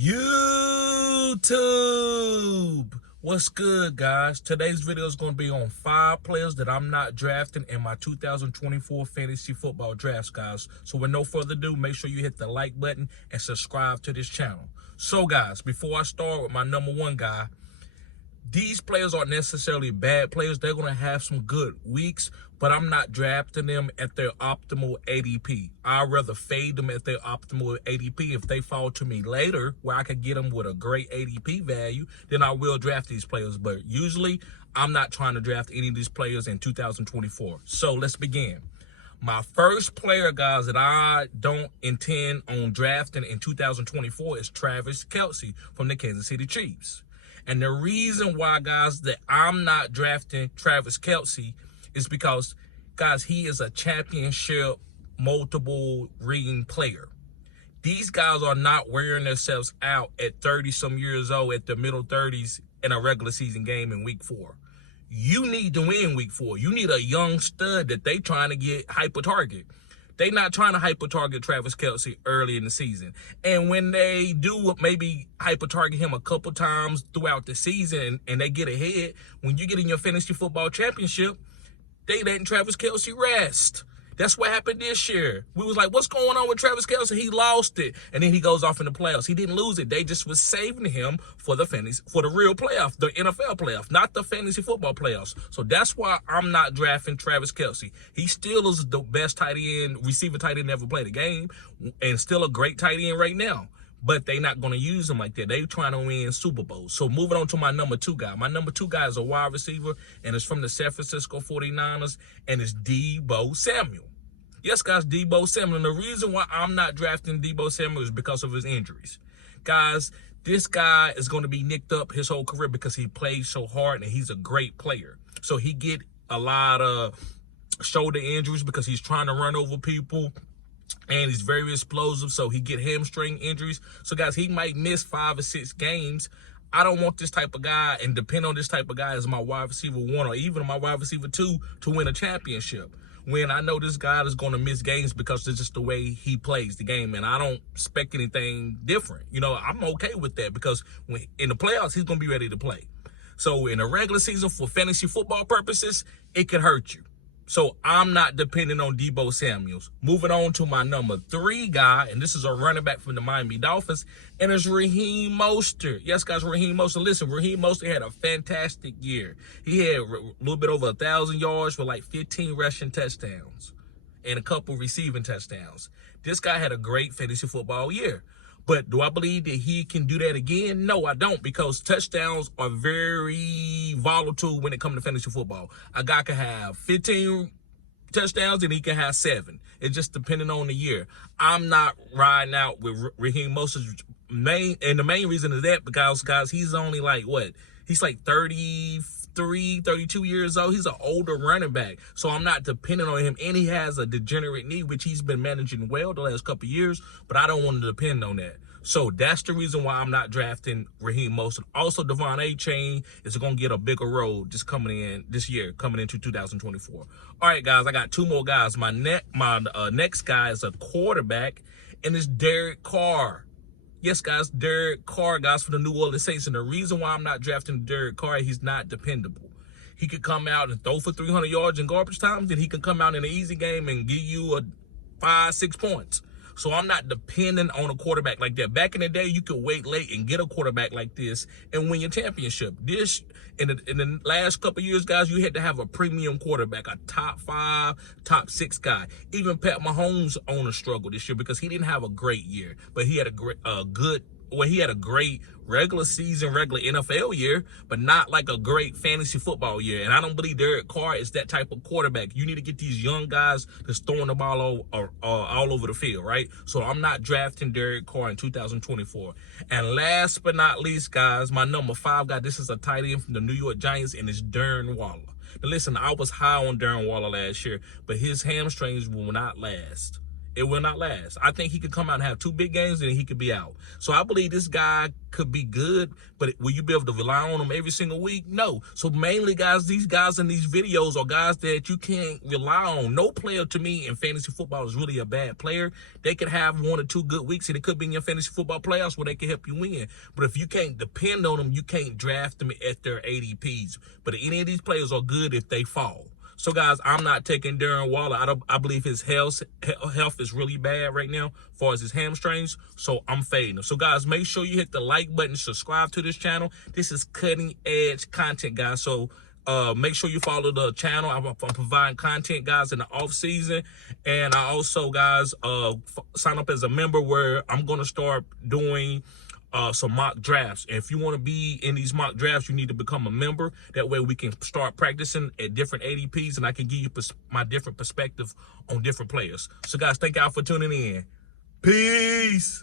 YouTube, what's good, guys? Today's video is going to be on 5 players that I'm not drafting in my 2024 fantasy football drafts, guys. So with no further ado, make sure you hit the like button and subscribe to this channel. So guys, before I start with my number 1 guy, these players aren't necessarily bad players. They're going to have some good weeks, but I'm not drafting them at their optimal ADP. I'd rather fade them at their optimal ADP. If they fall to me later, where I could get them with a great ADP value, then I will draft these players. But usually, I'm not trying to draft any of these players in 2024. So let's begin. My first player, guys, that I don't intend on drafting in 2024 is Travis Kelce from the Kansas City Chiefs. And the reason why, guys, that I'm not drafting Travis Kelce is because, guys, he is a championship multiple ring player. These guys are not wearing themselves out at 30-some years old, at the middle 30s, in a regular season game in week 4. You need to win week 4. You need a young stud that they trying to get hyper-target. They not trying to hyper-target Travis Kelce early in the season. And when they do maybe hyper-target him a couple times throughout the season and they get ahead, when you get in your fantasy football championship, they letting Travis Kelce rest. That's what happened this year. We was like, what's going on with Travis Kelce? He lost it. And then he goes off in the playoffs. He didn't lose it. They just was saving him for the real playoff, the NFL playoff, not the fantasy football playoffs. So that's why I'm not drafting Travis Kelce. He still is the best tight end, receiver tight end ever played the game, and still a great tight end right now. But they not going to use him like that. They trying to win Super Bowls. So moving on to my number 2 guy. My number 2 guy is a wide receiver, and it's from the San Francisco 49ers, and it's Deebo Samuel. Yes, guys, Deebo Samuel. And the reason why I'm not drafting Deebo Samuel is because of his injuries. Guys, this guy is going to be nicked up his whole career because he plays so hard and he's a great player. So he get a lot of shoulder injuries because he's trying to run over people. And he's very explosive, so he get hamstring injuries. So, guys, he might miss 5 or 6 games. I don't want this type of guy and depend on this type of guy as my wide receiver 1 or even my wide receiver 2 to win a championship. When I know this guy is going to miss games because it's just the way he plays the game, and I don't expect anything different. You know, I'm okay with that because when in the playoffs, he's going to be ready to play. So in a regular season for fantasy football purposes, it could hurt you. So I'm not depending on Deebo Samuels. Moving on to my number 3 guy, and this is a running back from the Miami Dolphins, and it's Raheem Mostert. Yes, guys, Raheem Mostert. Listen, Raheem Mostert had a fantastic year. He had a little bit over 1,000 yards with like 15 rushing touchdowns and a couple receiving touchdowns. This guy had a great fantasy football year. But do I believe that he can do that again? No, I don't, because touchdowns are very volatile when it comes to fantasy football. A guy can have 15 touchdowns and he can have 7. It's just depending on the year. I'm not riding out with Raheem Mostert's and the main reason is that because, guys, he's only like, what? He's like 33, 32 years old. He's an older running back. So I'm not depending on him. And he has a degenerate knee, which he's been managing well the last couple of years. But I don't want to depend on that. So that's the reason why I'm not drafting Raheem Mostert. Also, Devon Achane is going to get a bigger role just coming in this year, coming into 2024. All right, guys, I got 2 more guys. My next guy is a quarterback, and it's Derek Carr. Yes, guys, Derek Carr, guys, for the New Orleans Saints. And the reason why I'm not drafting Derek Carr, he's not dependable. He could come out and throw for 300 yards in garbage time. Then he could come out in an easy game and give you a 5-6 points. So I'm not dependent on a quarterback like that. Back in the day, you could wait late and get a quarterback like this and win your championship. This, in the last couple of years, guys, you had to have a premium quarterback, a top 5, top 6 guy. Even Pat Mahomes on a struggle this year because he didn't have a great year, but he had he had a great regular season, regular NFL year, but not like a great fantasy football year. And I don't believe Derek Carr is that type of quarterback. You need to get these young guys that's throwing the ball all over the field, right? So I'm not drafting Derek Carr in 2024. And last but not least, guys, my number 5 guy, this is a tight end from the New York Giants, and it's Darren Waller. Now, listen, I was high on Darren Waller last year, but his hamstrings will not last. It will not last. I think he could come out and have 2 big games and he could be out. So I believe this guy could be good, but will you be able to rely on him every single week? No. So mainly, guys, these guys in these videos are guys that you can't rely on. No player to me in fantasy football is really a bad player. They could have 1 or 2 good weeks and it could be in your fantasy football playoffs where they can help you win. But if you can't depend on them, you can't draft them at their ADPs. But any of these players are good if they fall. So, guys, I'm not taking Darren Waller. I believe his health is really bad right now as far as his hamstrings. So, I'm fading him. So, guys, make sure you hit the like button, subscribe to this channel. This is cutting-edge content, guys. So, make sure you follow the channel. I'm providing content, guys, in the off season. And I also, guys, sign up as a member where I'm going to start doing some mock drafts. And if you want to be in these mock drafts, you need to become a member. That way we can start practicing at different ADPs and I can give you my different perspective on different players. So, guys, thank y'all for tuning in. Peace.